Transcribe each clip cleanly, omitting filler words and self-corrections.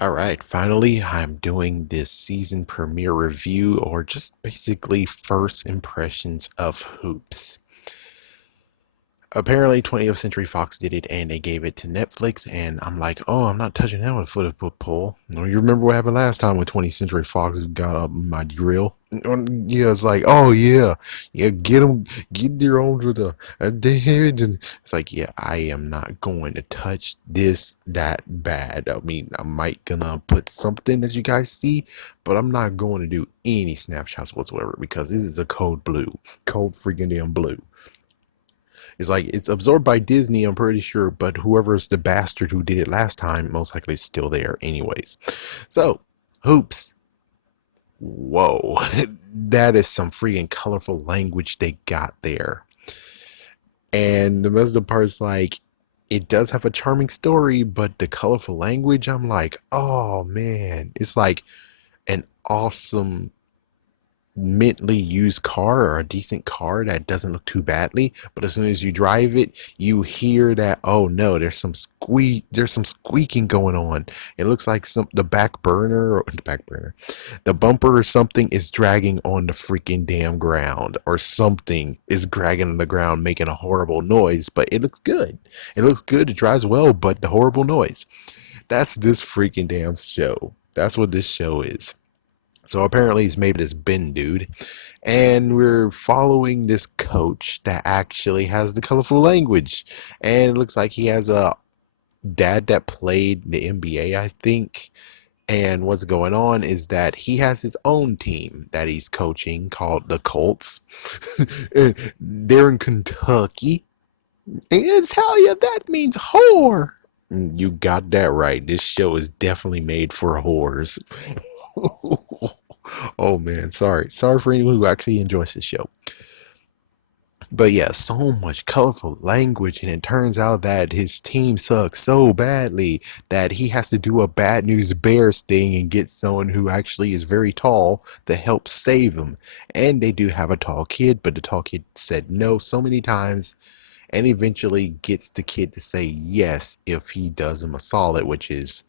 All right, finally, I'm doing this season premiere review or just basically first impressions of Hoops. Apparently, 20th Century Fox did it and they gave it to Netflix, and I'm like, oh, I'm not touching that with foot pull. You remember what happened last time when 20th Century Fox got up my grill? Yeah, it's like, oh, yeah, yeah, get your own to the dead. And it's like, yeah, I am not going to touch this that bad. I mean, I might gonna put something that you guys see, but I'm not going to do any snapshots whatsoever because this is a code blue, code freaking damn blue. It's like it's absorbed by Disney, I'm pretty sure, but whoever's the bastard who did it last time, most likely is still there, anyways. So, Hoops. Whoa, that is some freaking colorful language they got there. And the rest of the part's like, it does have a charming story, but the colorful language, I'm like, oh man, it's like an awesome mintly used car or a decent car that doesn't look too badly, but as soon as you drive it you hear that, oh no, there's some squeaking going on. It looks like the back burner or the back burner, the bumper or something is dragging on the freaking damn ground, or something is dragging on the ground making a horrible noise, but it looks good. It drives well, but the horrible noise, that's this freaking damn show. That's what this show is. So apparently he's made this Ben dude, and we're following this coach that actually has the colorful language, and it looks like he has a dad that played the NBA, I think. And what's going on is that he has his own team that he's coaching called the Colts. They're in Kentucky, and tell you that means whore. You got that right. This show is definitely made for whores. Oh man, sorry for anyone who actually enjoys this show. But yeah, so much colorful language, and it turns out that his team sucks so badly that he has to do a bad news bears thing and get someone who actually is very tall to help save him. And they do have a tall kid, but the tall kid said no so many times, and eventually gets the kid to say yes if he does him a solid, which is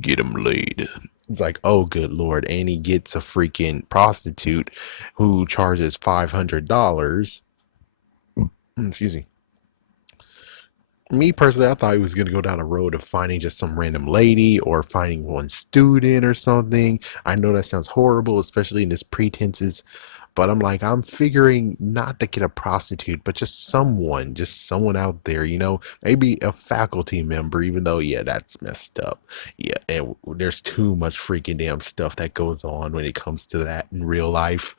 get him laid. It's like, oh, good lord. And he gets a freaking prostitute who charges $500. Excuse me. Me personally, I thought he was going to go down a road of finding just some random lady or finding one student or something. I know that sounds horrible, especially in this pretenses, but I'm like, I'm figuring not to get a prostitute, but just someone out there, maybe a faculty member, even though, yeah, that's messed up. Yeah, and there's too much freaking damn stuff that goes on when it comes to that in real life.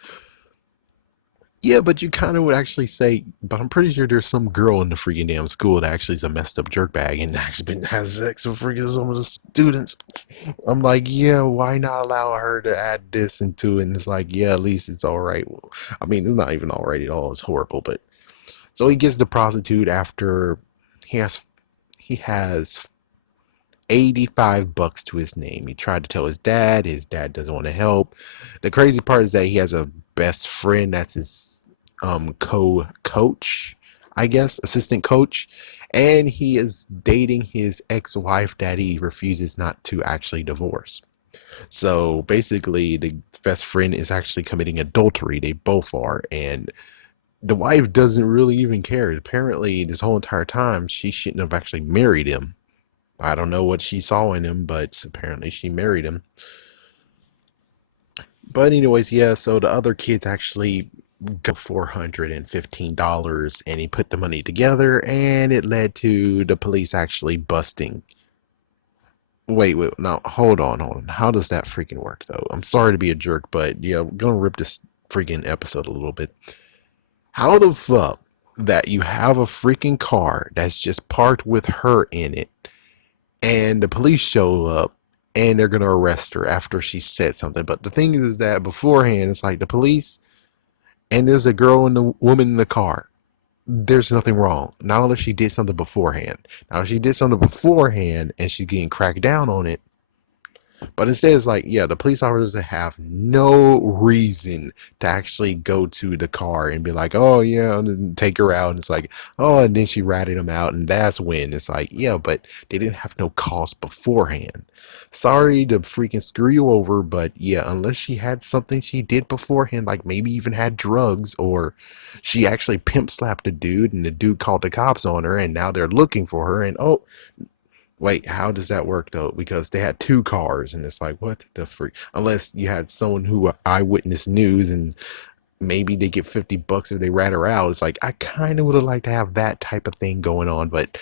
Yeah, but you kind of would actually say, but I'm pretty sure there's some girl in the freaking damn school that actually is a messed up jerkbag and actually has sex with freaking some of the students. I'm like, yeah, why not allow her to add this into it? And it's like, yeah, at least it's all right. Well, I mean, it's not even all right at all. It's horrible. But so he gets the prostitute after he has he has $85 to his name. He tried to tell his dad. His dad doesn't want to help. The crazy part is that he has a best friend that's his co-coach, I guess, assistant coach, and he is dating his ex-wife that he refuses not to actually divorce. So basically, the best friend is actually committing adultery. They both are, and the wife doesn't really even care. Apparently, this whole entire time, she shouldn't have actually married him. I don't know what she saw in him, but apparently she married him. But anyways, yeah, so the other kids actually got $415 and he put the money together and it led to the police actually busting. Wait, no, hold on. How does that freaking work though? I'm sorry to be a jerk, but yeah, I'm gonna rip this freaking episode a little bit. How the fuck that you have a freaking car that's just parked with her in it and the police show up and they're gonna arrest her after she said something. But the thing is that beforehand, it's like the police and there's a girl and the woman in the car. There's nothing wrong. Not unless she did something beforehand. Now, if she did something beforehand and she's getting cracked down on it, But instead, it's like, yeah, the police officers have no reason to actually go to the car and be like, oh, yeah, and take her out. And it's like, oh, and then she ratted him out. And that's when it's like, yeah, but they didn't have no cause beforehand. Sorry to freaking screw you over, but yeah, unless she had something she did beforehand, like maybe even had drugs, or she actually pimp slapped a dude and the dude called the cops on her and now they're looking for her. And oh, wait, how does that work though? Because they had two cars, and it's like, what the freak? Unless you had someone who eyewitness news, and maybe they get $50 if they rat her out. It's like I kind of would have liked to have that type of thing going on, but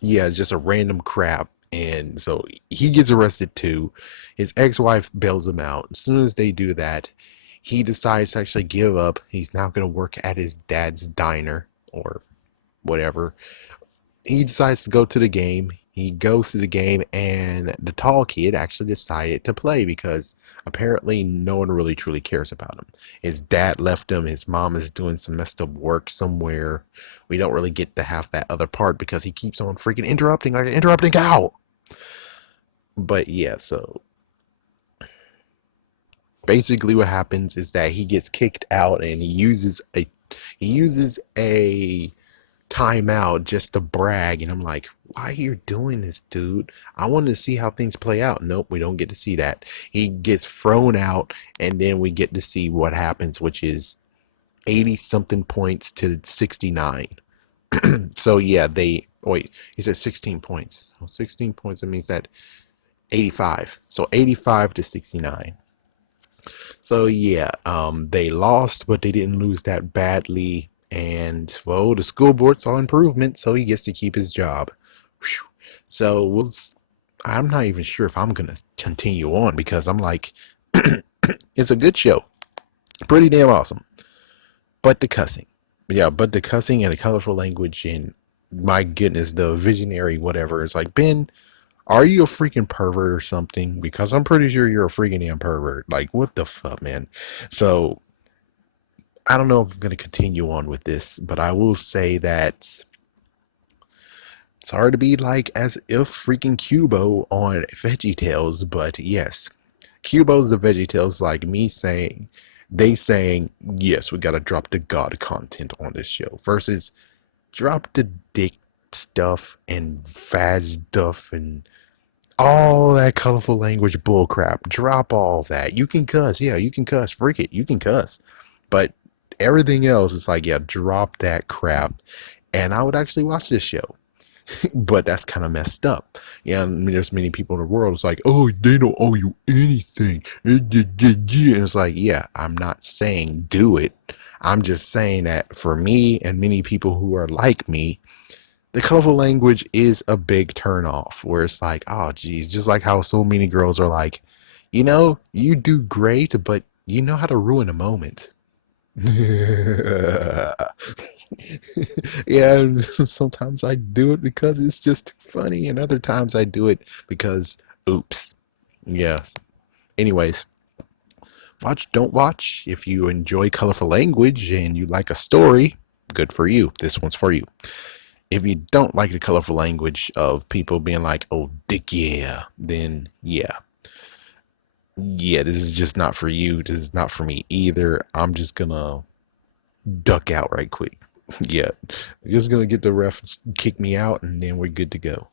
yeah, it's just a random crap. And so he gets arrested too. His ex-wife bails him out. As soon as they do that, he decides to actually give up. He's now going to work at his dad's diner or whatever. He decides to go to the game. He goes to the game, and the tall kid actually decided to play because apparently no one really truly cares about him. His dad left him. His mom is doing some messed up work somewhere. We don't really get to have that other part because he keeps on freaking interrupting, like an interrupting cow. But yeah, so basically what happens is that he gets kicked out, and he uses a timeout just to brag. And I'm like, why are you doing this, dude? I wanted to see how things play out. Nope, we don't get to see that. He gets thrown out, and then we get to see what happens, which is 80 something points to 69. So yeah, he said 16 points. Well, 16 points, that means that 85. So 85 to 69. So yeah, they lost, but they didn't lose that badly. And well, the school board saw improvement, so he gets to keep his job. Whew. So I'm not even sure if I'm gonna continue on because I'm like, it's a good show, pretty damn awesome. But the cussing, yeah, but the cussing and the colorful language, and my goodness, the visionary whatever. It's like, Ben, are you a freaking pervert or something? Because I'm pretty sure you're a freaking damn pervert. Like, what the fuck, man? So I don't know if I'm going to continue on with this, but I will say that it's hard to be like as if freaking Cubo on VeggieTales, but yes, Cubo's the VeggieTales, like me saying, they saying, yes, we got to drop the God content on this show versus drop the dick stuff and vag stuff and all that colorful language bullcrap. Drop all that. You can cuss. Yeah, you can cuss. Freak it. You can cuss. But everything else is like, yeah, drop that crap. And I would actually watch this show. But that's kind of messed up. Yeah, I mean, there's many people in the world. It's like, oh, they don't owe you anything. And it's like, yeah, I'm not saying do it. I'm just saying that for me and many people who are like me, the colorful language is a big turn off where it's like, oh, geez, just like how so many girls are like, you do great, but you know how to ruin a moment. Yeah, and sometimes I do it because it's just too funny, and other times I do it because, oops. Yeah. Anyways, watch, don't watch. If you enjoy colorful language and you like a story, good for you. This one's for you. If you don't like the colorful language of people being like, oh, dick, yeah, then yeah, this is just not for you. This is not for me either. I'm just gonna duck out right quick. Yeah, just gonna get the ref kick me out, and then we're good to go.